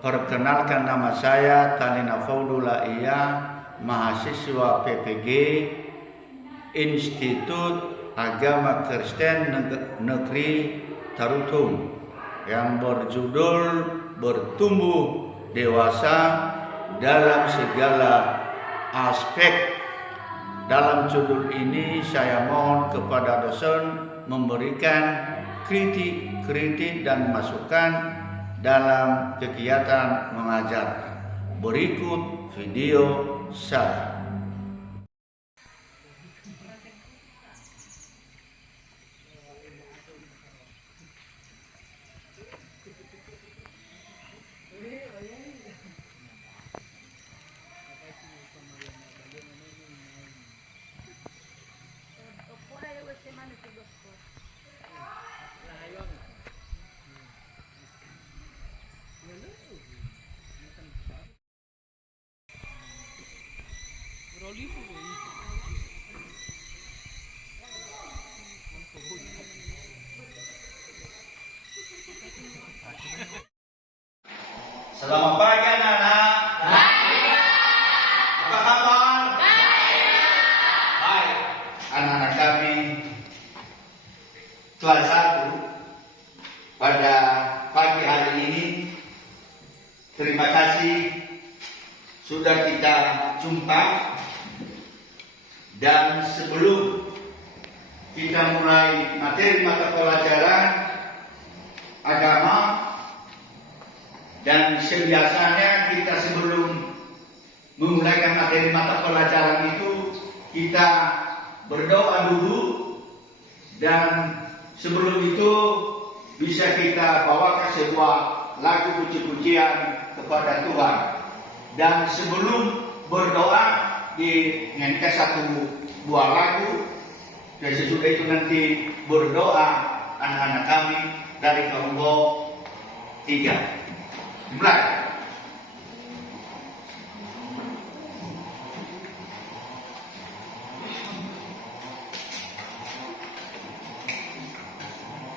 Perkenalkan, nama saya Talina Faudullah Iya, mahasiswa PPG Institut Agama Kristen Negeri Tarutung yang berjudul Bertumbuh Dewasa dalam Segala Aspek. Dalam judul ini saya mohon kepada dosen memberikan kritik dan masukan dalam kegiatan mengajar. Berikut video saya. Selamat pagi anak-anak. Apa kabar? Baik. Anak-anak kami kelas 1 pada pagi hari ini, terima kasih sudah kita jumpa. Dan sebelum kita mulai materi mata pelajaran agama, dan sebiasanya kita sebelum memulaikan materi mata pelajaran itu kita berdoa dulu, dan sebelum itu bisa kita bawakan sebuah lagu puji-pujian kepada Tuhan. Dan sebelum berdoa dinyanyikan satu buah lagu, dan sesudah itu nanti berdoa anak-anak kami dari kelompok 3. Dimulai.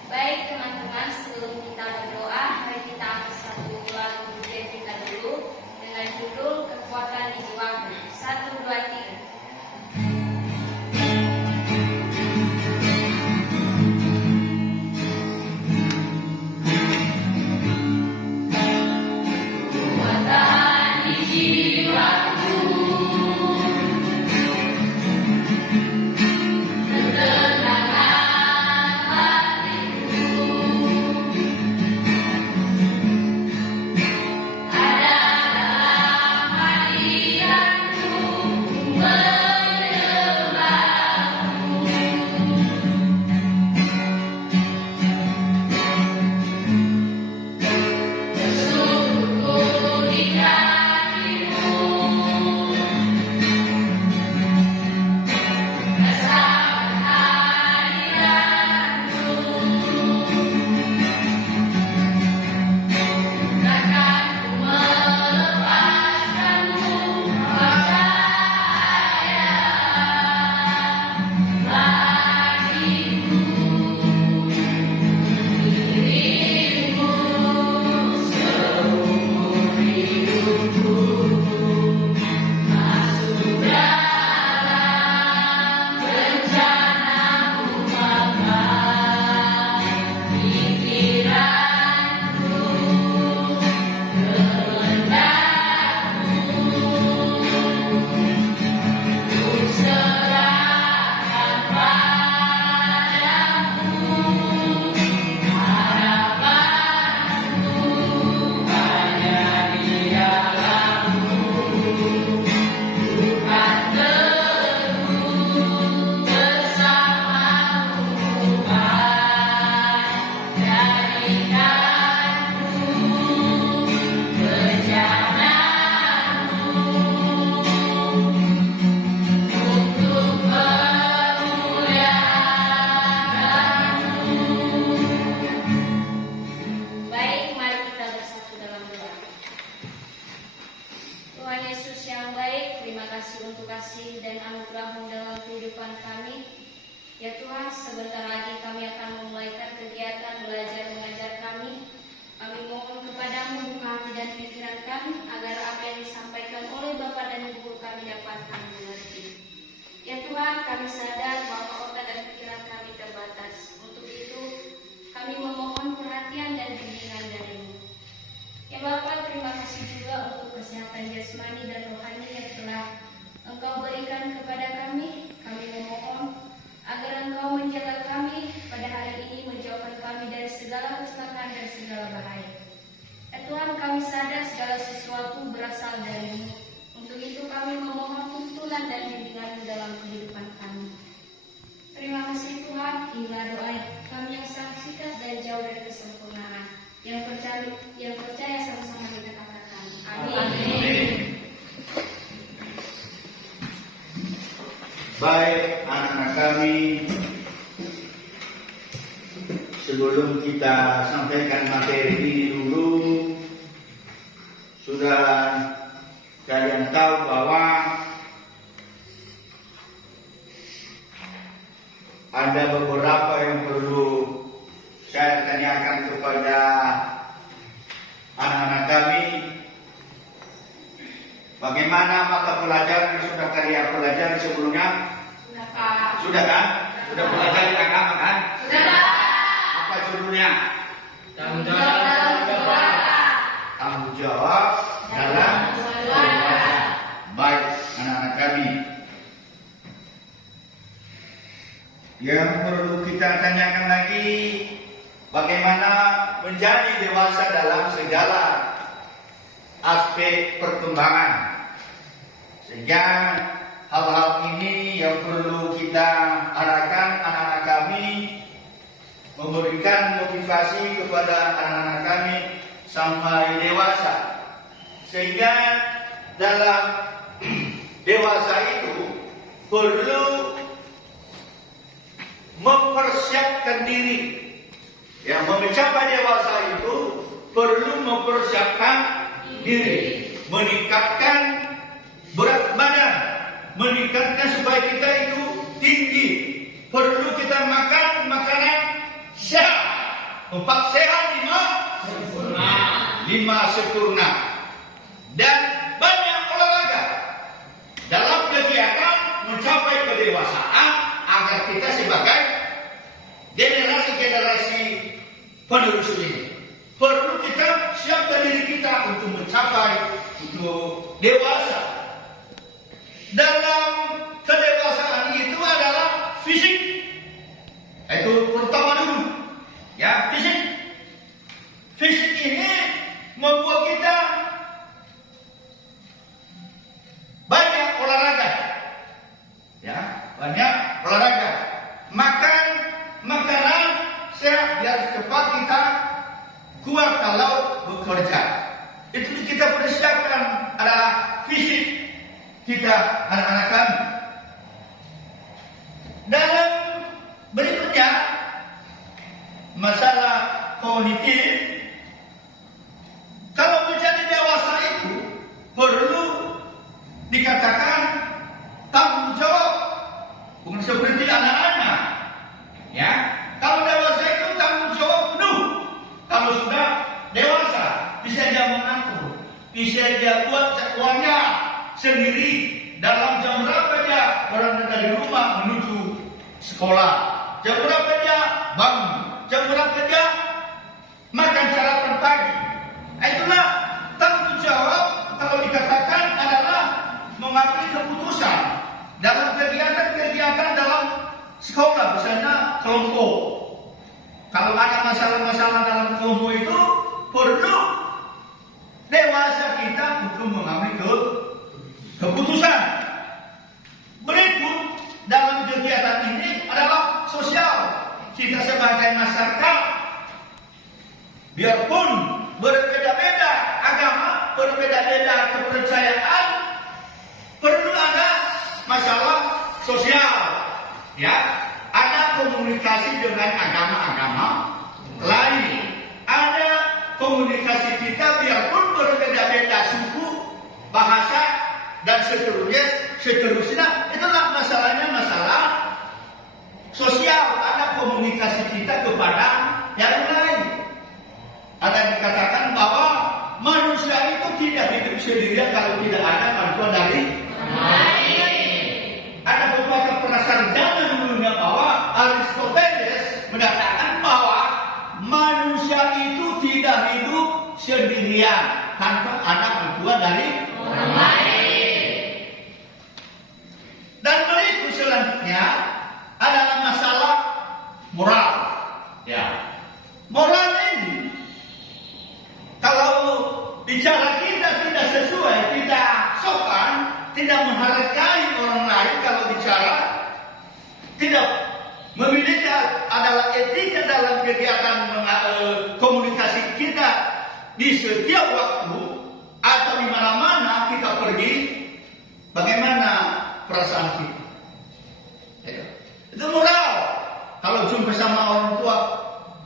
Baik teman-teman, sebelum kita berdoa, mari kita angkat satu lagu pujian kita dulu dengan judul Kekuatan di Jiwaku. 1, 2, 3. Ada terima kasih juga untuk kesehatan jasmani dan rohani yang telah Engkau berikan kepada kami. Kami memohon agar Engkau menjaga kami pada hari ini, menjauhkan kami dari segala kecelakaan dan segala bahaya. Tuhan, kami sadar segala sesuatu berasal dari-Mu. Untuk itu kami memohon tuntunan dan bimbingan dalam kehidupan kami. Terima kasih Tuhan, inilah doa kami yang sangat singkat dan jauh dari kesempurnaan. Yang percaya sama-sama kita katakan. Amin. Baik anak-anak kami, sebelum kita sampaikan materi ini dulu, sudah kalian tahu bahwa ada beberapa yang perlu saya tanyakan kepada anak-anak kami. Bagaimana mata pelajaran yang sudah kalian pelajari sebelumnya? Sudah, Pak. Sudah kan? Sudah pelajari agama kan? Sudah. Apa judulnya? Tanggung jawab dalam berdoa. Tanggung jawab dalam berdoa. Baik anak-anak kami, yang perlu kita tanyakan lagi, bagaimana menjadi dewasa dalam segala aspek perkembangan. Sehingga hal-hal ini yang perlu kita arahkan anak-anak kami, memberikan motivasi kepada anak-anak kami sampai dewasa. Sehingga dalam dewasa itu perlu mempersiapkan diri. Yang mencapai dewasa itu perlu mempersiapkan diri, meningkatkan berat badan, meningkatkan supaya kita itu tinggi. Perlu kita makan makanan sehat. 4 sehat, 5 sempurna. Dan banyak olahraga dalam kegiatan mencapai kedewasaan agar kita sebagai generasi penerus ini. Perlu kita siapkan diri kita untuk mencapai untuk dewasa. Dalam kedewasaan itu adalah fisik. Itu pertama dulu. Ya, fisik. Fisik ini membuat kita banyak olahraga. Ya, banyak olahraga. Makan makanan sehat biar cepat kita kuat kalau bekerja. Itu kita persiapkan adalah fisik kita anak-anak kami. Dalam berikutnya masalah kognitif. Kalau menjadi dewasa itu perlu dikatakan tanggung jawab, bukan seperti anak-anak. Ya, kalau dewasa itu tanggung jawab penuh. Kalau sudah dewasa, bisa dia mengatur, bisa dia buat jadwalnya sendiri. Dalam jam berapa dia berangkat dari rumah menuju sekolah, jam berapa dia bangun, jam berapa dia makan sarapan pagi. Itulah tanggung jawab kalau dikatakan adalah mengambil keputusan dalam kegiatan-kegiatan dalam sekolah, misalnya kelompok. Kalau ada masalah-masalah dalam kelompok itu perlu dewasa kita untuk mengambil keputusan. Berikut dalam kegiatan ini adalah sosial. Kita sebagai masyarakat, biarpun berbeda-beda agama, berbeda-beda kepercayaan, perlu ada masalah sosial. Ya, ada komunikasi dengan agama-agama lain. Ada komunikasi kita biarpun berbeda-beda suku, bahasa, dan seterusnya. Itulah masalahnya, masalah sosial. Ada komunikasi kita kepada yang lain. Ada dikatakan bahwa manusia itu tidak hidup sendirian kalau tidak ada bantuan dari lain. Ada beberapa prasarjana dulunya bahwa Aristoteles mengatakan bahwa manusia itu tidak hidup sendirian. tanpa ada bantuan dari orang lain. Dan berikut selanjutnya adalah masalah moral. Ya, moral ini kalau bicara kita tidak sesuai, tidak sopan, tidak menghargai orang lain, kalau bicara tidak memiliki adalah etika dalam kegiatan komunikasi kita di setiap waktu atau di mana-mana kita pergi, bagaimana perasaan kita? Ya. Itu moral. Kalau jumpa sama orang tua,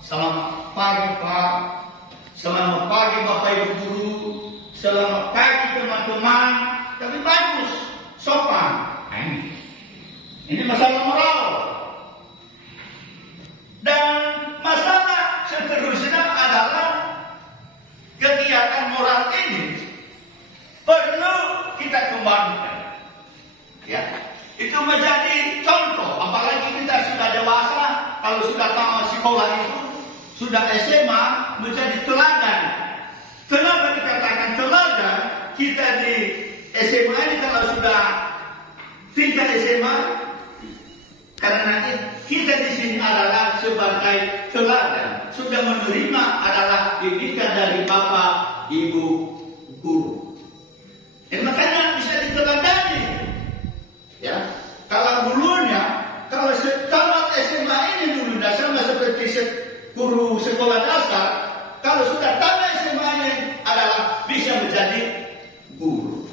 selamat pagi Pak, selamat pagi Bapak Ibu Guru, selamat pagi teman-teman, tapi bagus, sopan. Ini masalah moral. Dan masalah seterusnya adalah kegiatan moral ini perlu kita kembangkan. Ya, itu menjadi contoh. Apalagi kita sudah dewasa, kalau sudah tamat sekolah itu, sudah SMA, menjadi teladan. Kenapa dikatakan teladan? Kita di SMA ini kalau sudah tingkat SMA, karena kita di sini adalah sebagai teladan, sudah menerima adalah didikan dari Bapak Ibu Guru. Dan makanya bisa diteladani. Ya, kalau dulunya, kalau tamat SMA ini dulu sama seperti guru sekolah dasar, kalau sudah tamat SMA ini adalah bisa menjadi guru.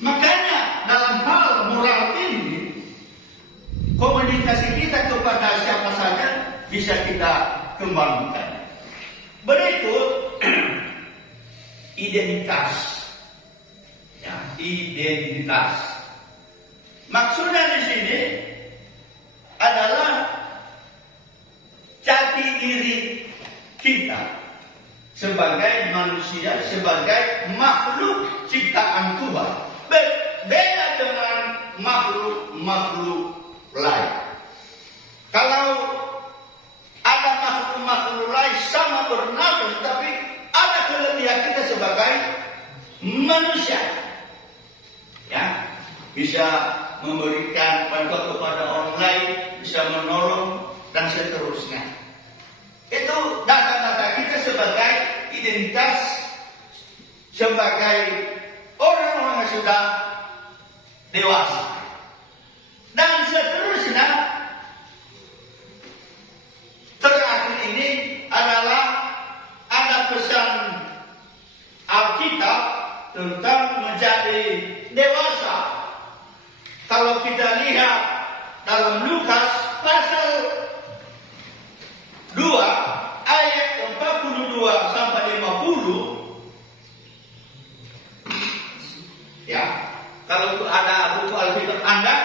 Makanya dalam hal moral ini, komunikasi kita kepada siapa saja bisa kita kembangkan. Berikut identitas. Ya, identitas. Maksudnya di sini adalah jati diri kita sebagai manusia, sebagai makhluk ciptaan Tuhan. Beda dengan makhluk-makhluk lain. Kalau ada makhluk-makhluk lain sama bernafas, tapi ada kelebihan kita sebagai manusia. Ya, bisa memberikan bantuan kepada orang lain, bisa menolong dan seterusnya. Itu data-data kita sebagai identitas, sebagai orang-orang yang sudah dewasa. Dan seterusnya, terakhir ini adalah ada pesan Alkitab tentang menjadi dewasa. Kalau kita lihat dalam Lukas pasal 2 ayat 42 sampai 50, ya, kalau ada buku Alkitab Anda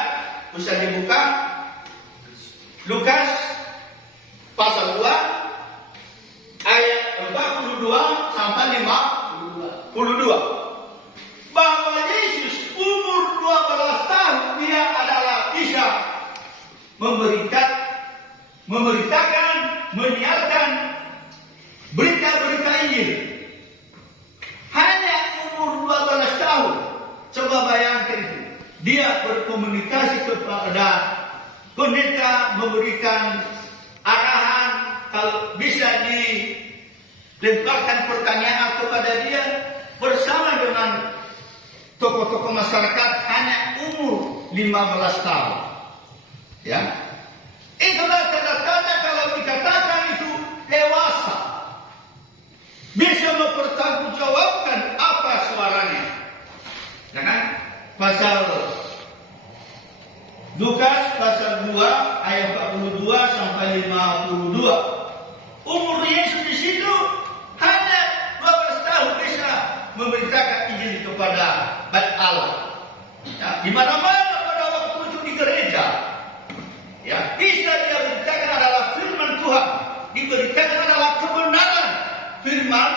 bisa dibuka. Lukas pasal 2 ayat 42 sampai 52. Bahwa Yesus umur 12 tahun dia adalah bisa memberitakan, menyiarkan berita-berita Injil. Hanya umur 12 tahun. Coba bayangkan itu. Dia berkomunikasi kepada pendeta, memberikan arahan, kalau bisa dilemparkan pertanyaan kepada dia bersama dengan tokoh-tokoh masyarakat hanya umur 15 tahun. Ya, itulah tanda-tanda kalau dikatakan itu dewasa, bisa mempertanggungjawabkan apa suaranya. Ya kan? Pasal Lukas pasal 2 ayat 42 sampai 52. Umur Yesus di situ hanya 12 tahun bisa memberitakan Injil kepada Bait Allah. Ya, di mana-mana pada waktu itu di gereja. Ya, bisa dia beritakan adalah firman Tuhan, diberikan adalah kebenaran firman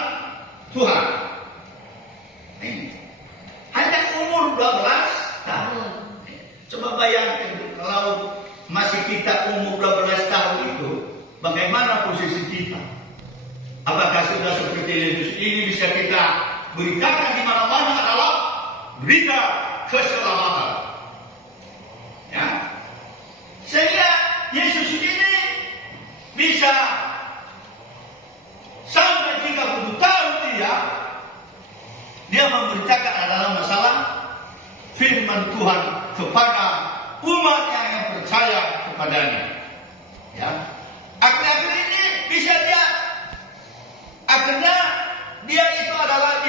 Tuhan. Hanya umur 12 tahun. Coba bayangkan kalau masih kita umur 12 tahun itu, bagaimana posisi kita? Apakah sudah seperti Injil Yesus ini bisa kita beritakan di mana-mana adalah berita keselamatan. Ya. Sehingga Yesus ini bisa sampai 30 tahun dia memberitakan adalah masalah firman Tuhan kepada umat yang percaya kepadanya. Ya. Akhir-akhir ini bisa dia akhirnya dia itu adalah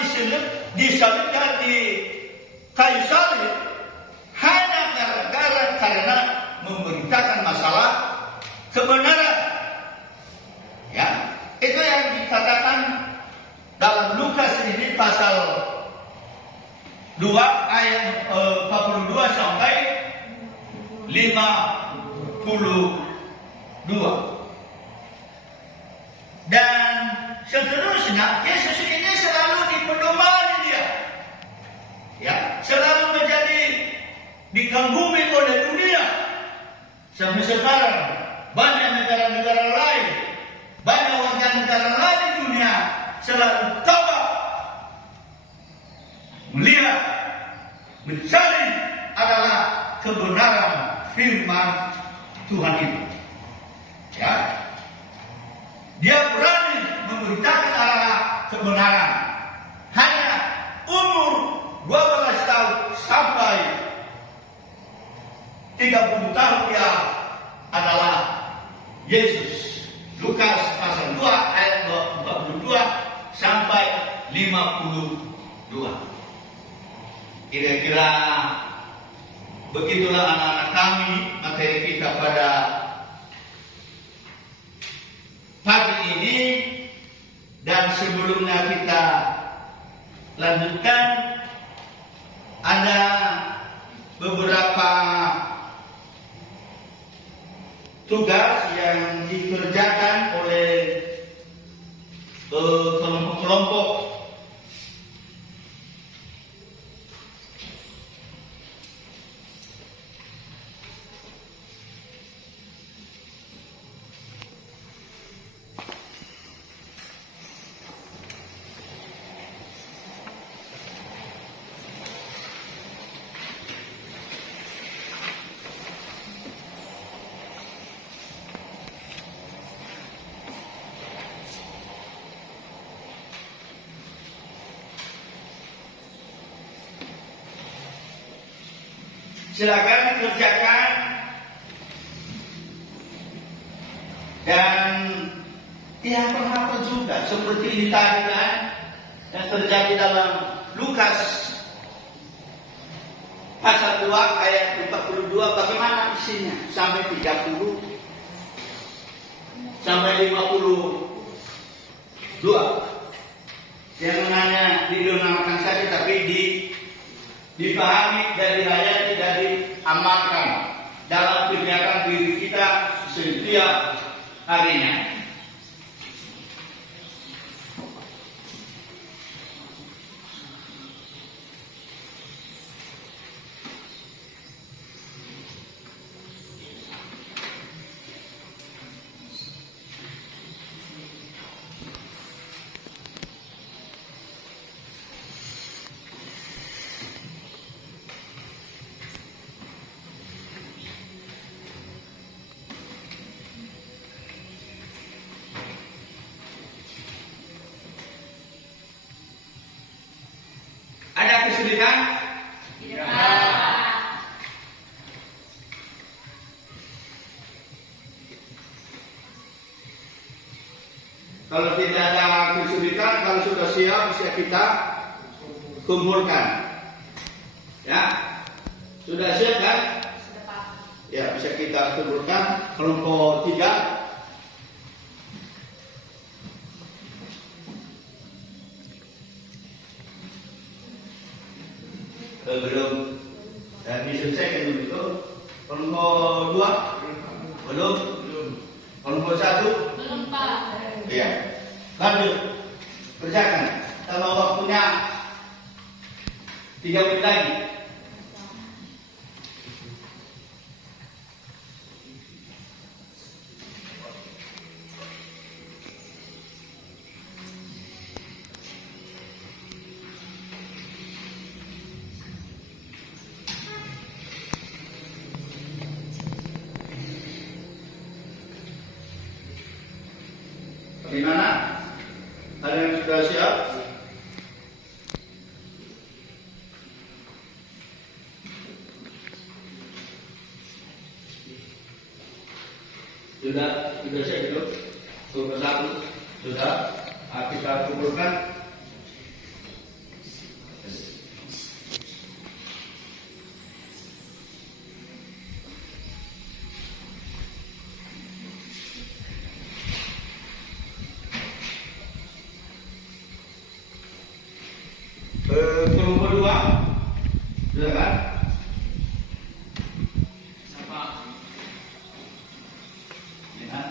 disalibkan di kayu salib hanya karena memberitakan masalah kebenaran. Ya, itu yang dikatakan dalam Lukas ini pasal 2 ayat 42 sampai 52. Dan seterusnya Yesus ini selalu dipedomani dia. Ya, selalu menjadi dikagumi oleh dunia. Sampai sekarang banyak negara-negara lain, banyak warga negara lain di dunia selalu coba melihat, mencari adalah kebenaran firman Tuhan itu. Ya, dia berani memberitakan arah kebenaran. Hanya umur 12 tahun sampai 30 tahun dia adalah Yesus. Lukas pasal 2 ayat 42 sampai 52. Kira-kira begitulah anak-anak kami materi kita pada pagi ini. Dan sebelumnya kita lanjutkan, ada beberapa tugas yang dikerjakan oleh kelompok-kelompok. Silakan dikerjakan. Dan hafal juga seperti ini tadi kan yang terjadi dalam Lukas pasal 2 ayat 42. Bagaimana isinya sampai 30 sampai 52. Jangan hanya didoakan saja, tapi dipahami dan dihayati dan diamalkan dalam kegiatan diri kita setiap harinya. Ada kesulitan? Tidak. Kalau tidak ada kesulitan, kalau sudah siap bisa kita kumpulkan. Ya, sudah siap kan? Sudah, Pak. Ya, bisa kita kumpulkan kelompok 3. Belum dan diselesaikan dulu. Kelompok 2 belum. Kelompok 1 Belum, Pak. ya. Lanjut kerjakan. Kalau waktunya 3 menit lagi. Ada yang sudah siap? Sudah siap itu? Sudah satu, sudah. Kita kumpulkan. Kelompok dua, sudah kan? Siapa? Ya.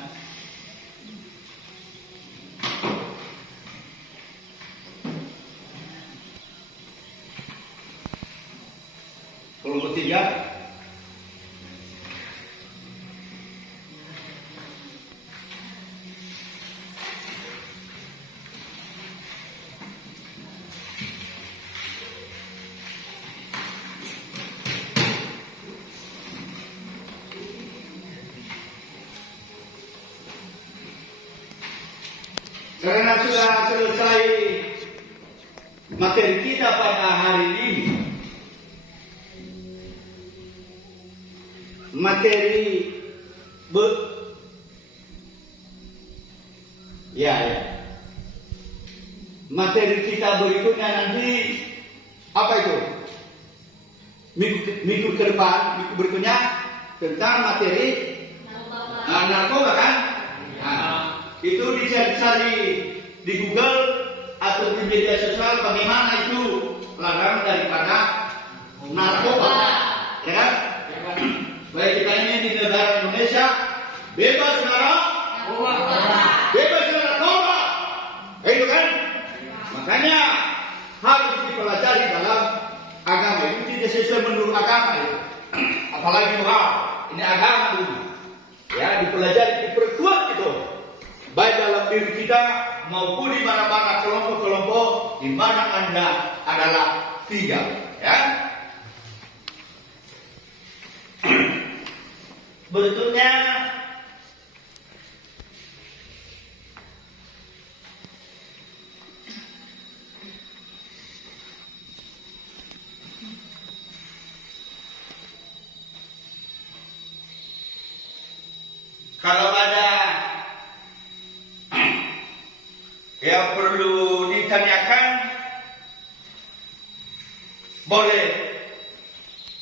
Kelompok tiga. Karena sudah selesai materi kita pada hari ini, materi materi kita berikutnya nanti apa itu? Minggu ke depan, minggu berikutnya tentang materi narkoba kan? Itu dicari di Google atau di media sosial bagaimana itu larangan daripada narkoba, ya kan? Baik kita ini di negara Indonesia bebas narkoba, itu kan? Makanya harus dipelajari dalam agama. Itu tidak sesuai menurut agama itu. Apalagi moral, ini agama dulu. Ya dipelajari, diperkuat itu. Baik dalam diri kita maupun di mana-mana kelompok-kelompok di mana Anda adalah tinggal, ya. Berikutnya kalau ada yang perlu ditanyakan, boleh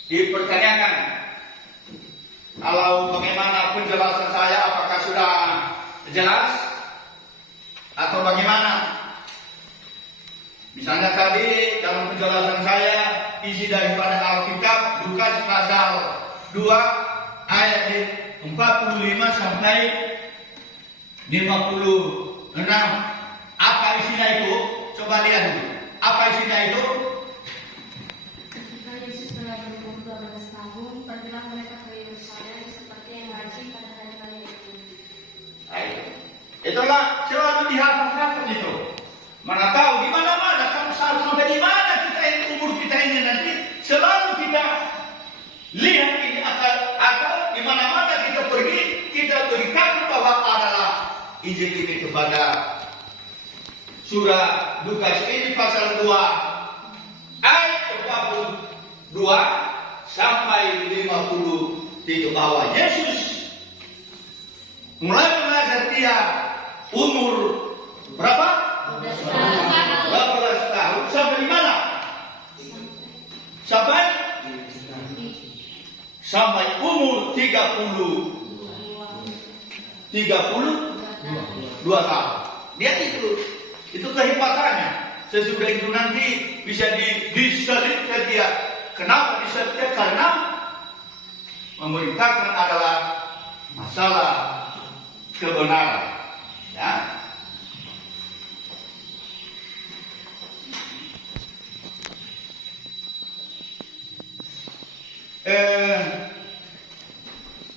dipertanyakan. Kalau bagaimana penjelasan saya, apakah sudah jelas atau bagaimana? Misalnya tadi dalam penjelasan saya isi daripada Alkitab Lukas pasal 2 ayat 45 sampai 56. Apa isinya itu? Coba lihat dulu. Apa isinya itu? Ketika Yesus telah berumur 12 tahun, pergilah mereka ke Yerusalem seperti yang wajib pada hari raya itu. Itulah selalu dihafal-hafal itu. Mana tahu di mana-mana, kamu selalu sampai di mana kita ini, umur kita ini nanti selalu kita lihat ini atau di mana-mana kita pergi, kita berikan bahwa adalah Injil ini kepada surah Lukas ini pasal 2 ayat 42 sampai 50 itu bahwa Yesus mulai mengajar dia umur berapa? 12 tahun sampai di mana? Sampai umur 32 tahun. Dia itu kehebatannya. Sesudah itu nanti bisa diselipkan dia. Kenapa diselipkan? Karena memerintahkan adalah masalah kebenaran. Ya.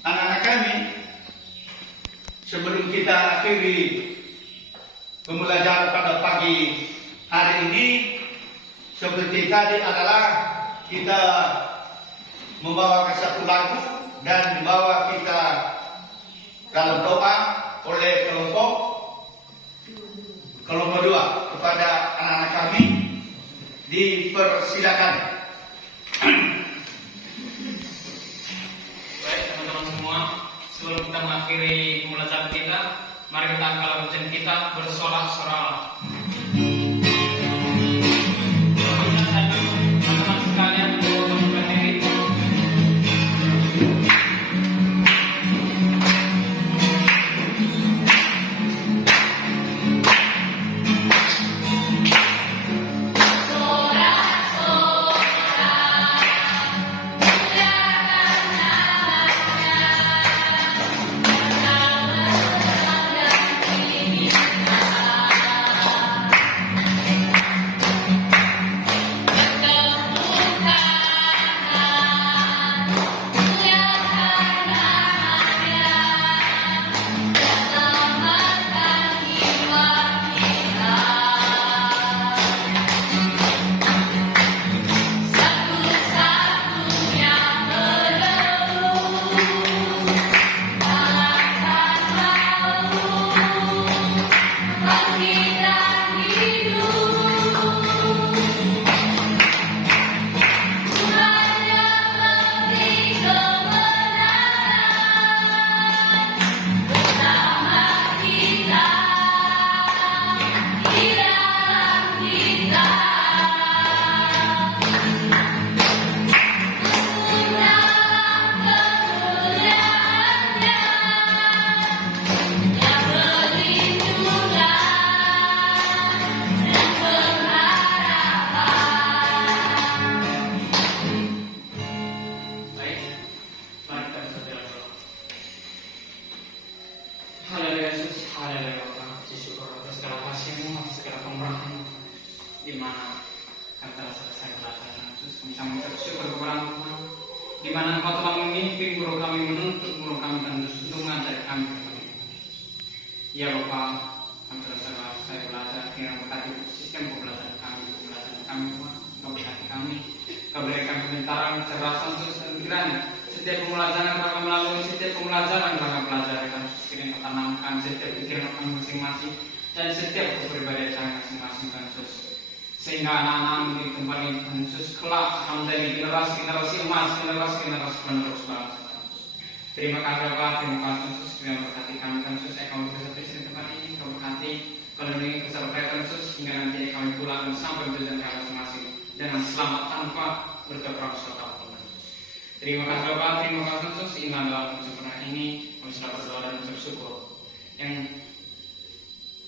Anak-anak kami, sebelum kita akhiri pembelajaran pada pagi hari ini, seperti tadi adalah kita membawakan satu lagu dan dibawa kita dalam doa oleh kelompok kelompok 2 kepada anak-anak kami dipersilakan. Baik teman-teman semua, sebelum kita mengakhiri pembelajaran kita, mari kita angkat bacaan kita bersorak-sorak. Teman-teman sekalian untuk berdiri. Di mana kami telah selesai belajar, Yesus, kami sangat bersyukur kepada Tuhan. Di mana Engkau telah memimpin guru kami, menuntut guru kami, dan Yesus untuk mengajari kami kepada Tuhan. Ya Bapa, kami telah selesai belajar, kiranya berkati sistem pembelajaran kami, Tuhan. Engkau berkati kami, Engkau berikan kepintaran, kecerdasan, Yesus, dan kiranya setiap pembelajaran kami melalui setiap pembelajaran kami pelajari, dan Yesus, kiranya Engkau tanamkan setiap pikiran kami masing-masing dan setiap kepribadian kami masing-masing, dan Yesus. Sehingga anak-anak di tempat ini Yesus kelak akan menjadi generasi emas, generasi penerus bangsa. Terima kasih Bapak, terima kasih Yesus, kiranya berkati kami, Yesus. Kami bersertai di tempat ini, kami berkati penuhi kesertaan Yesus, hingga nanti kami pulang sampai tujuan kami masing-masing dengan selamat tanpa bergerak suatu pun. Terima kasih Bapak, terima kasih Yesus. Hingga dalam kesempatan ini kami sudah berdoa dan bersyukur.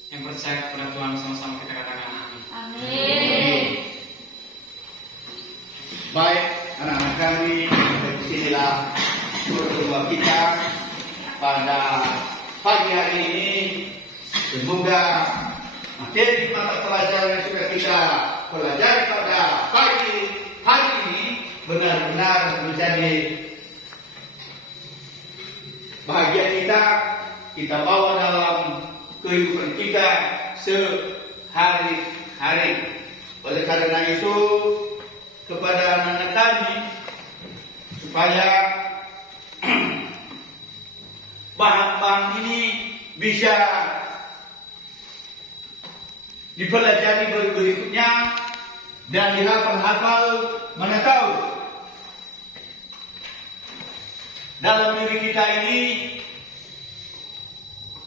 Yang percaya kepada Tuhan sama-sama kita katakan amin. Amin. Baik, anak-anak kami, disinilah pertemuan kita pada pagi hari ini. Semoga materi mata pelajaran yang sudah kita pelajari pada pagi hari ini benar-benar menjadi bahagia kita bawa dalam kehidupan kita sehari-hari. Oleh karena itu, kepada anak-anak kami, supaya bahan-bahan ini bisa dipelajari berikutnya dan dihafal-hafal, mana tahu dalam diri kita ini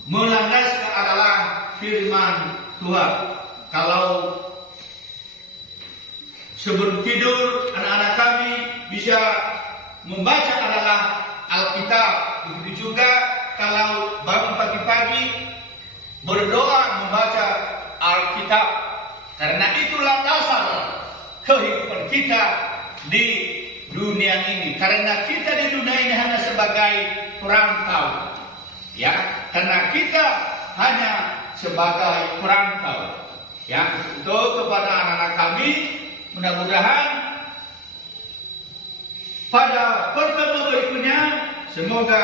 melandaskan adalah firman Tuhan. Kalau sebelum tidur anak-anak kami bisa membaca adalah Alkitab. Begitu juga kalau bangun pagi-pagi berdoa membaca Alkitab. Karena itulah dasar kehidupan kita di dunia ini. Karena kita di dunia ini hanya sebagai perantau. Ya, karena kita hanya sebagai perantau. Ya, itu kepada anak-anak kami, mudah-mudahan pada pertemuan berikutnya semoga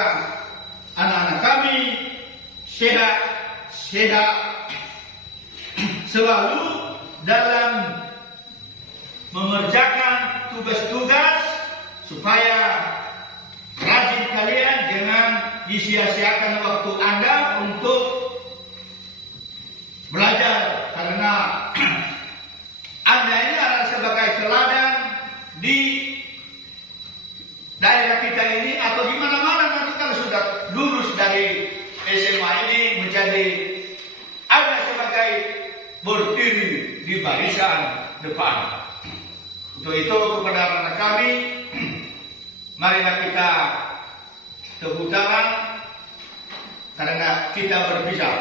anak-anak kami sehat selalu dalam mengerjakan tugas-tugas, supaya rajin kalian jangan disia-siakan waktu Anda untuk belajar berdiri di barisan depan. Untuk itu kepada anak kami, marilah kita tepuk tangan karena kita berpisah.